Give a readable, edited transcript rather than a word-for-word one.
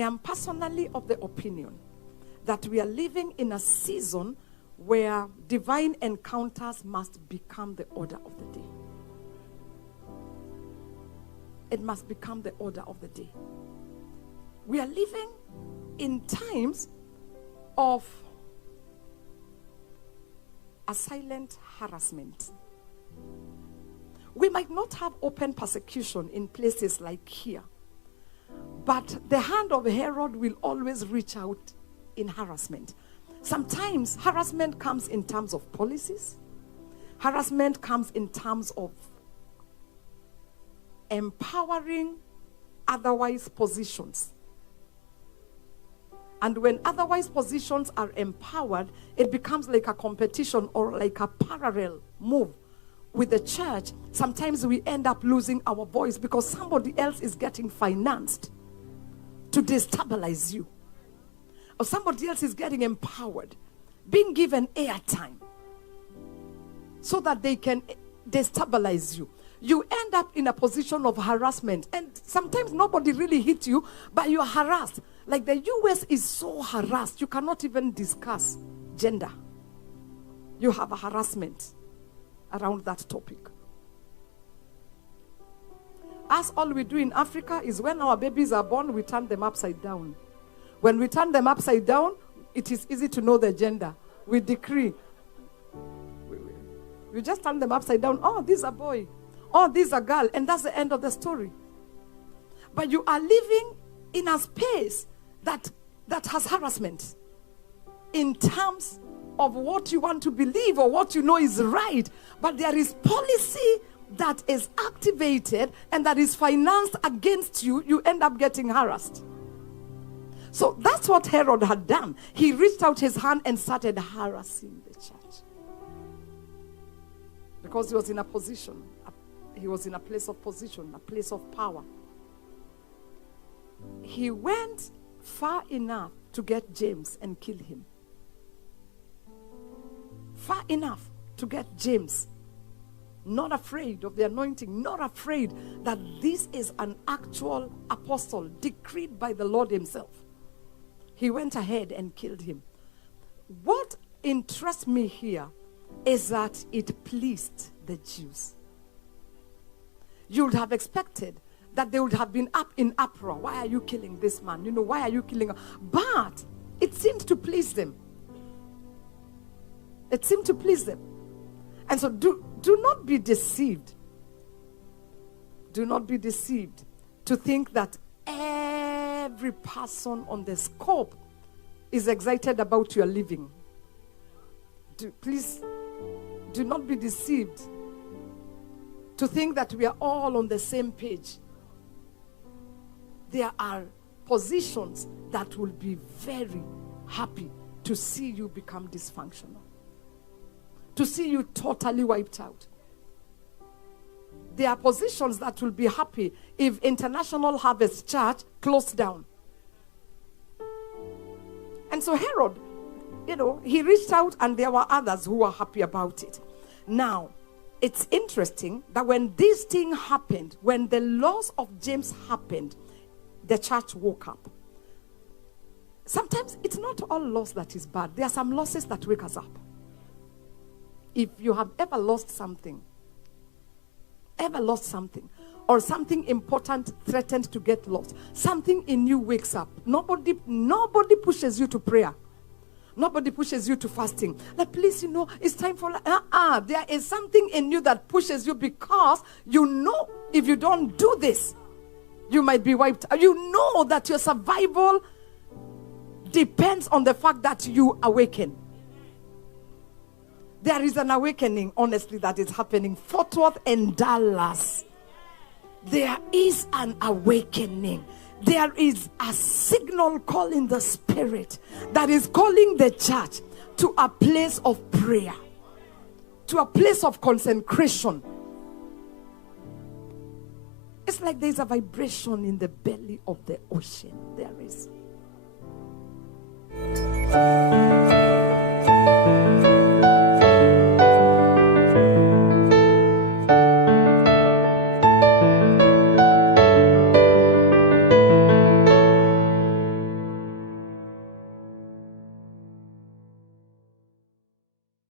am personally of the opinion that we are living in a season where divine encounters must become the order of the day. It must become the order of the day. We are living in times of a silent harassment. We might not have open persecution in places like here, but the hand of Herod will always reach out in harassment. Sometimes harassment comes in terms of policies. Harassment comes in terms of empowering otherwise positions. And when otherwise positions are empowered, it becomes like a competition or like a parallel move with the church. Sometimes we end up losing our voice because somebody else is getting financed to destabilize you. Or somebody else is getting empowered, being given airtime so that they can destabilize you. You end up in a position of harassment. And sometimes nobody really hit you, but you are harassed. Like the US is so harassed, you cannot even discuss gender. You have a harassment around that topic. Us, all we do in Africa is when our babies are born, we turn them upside down. When we turn them upside down, it is easy to know the gender. We decree. We just turn them upside down. Oh, this is a boy. Oh, this is a girl. And that's the end of the story. But you are living in a space that has harassment in terms of what you want to believe or what you know is right. But there is policy that is activated and that is financed against you. You end up getting harassed. So that's what Herod had done. He reached out his hand and started harassing the church. Because he was in a position. He was in a place of position, a place of power. He went far enough to get James and kill him. Far enough to get James. Not afraid of the anointing, not afraid that this is an actual apostle decreed by the Lord himself. He went ahead and killed him. What interests me here is that it pleased the Jews. You would have expected that they would have been up in uproar. Why are you killing this man? You know, why are you killing him? But it seemed to please them. It seemed to please them. And so do not be deceived. Do not be deceived to think that every person on the scope is excited about your living. Please do not be deceived to think that we are all on the same page. There are positions that will be very happy to see you become dysfunctional, to see you totally wiped out. There are positions that will be happy if International Harvest Church closed down. And so Herod, he reached out and there were others who were happy about it. Now, it's interesting that when this thing happened, when the loss of James happened, the church woke up. Sometimes it's not all loss that is bad. There are some losses that wake us up. If you have ever lost something, or something important threatened to get lost, something in you wakes up. Nobody pushes you to prayer. Nobody pushes you to fasting. Like, please, it's time for... There is something in you that pushes you because you know if you don't do this, you might be wiped out. You know that your survival depends on the fact that you awaken. There is an awakening, honestly, that is happening. Fort Worth and Dallas. There is an awakening. There is a signal call in the spirit that is calling the church to a place of prayer, to a place of consecration. It's like there's a vibration in the belly of the ocean.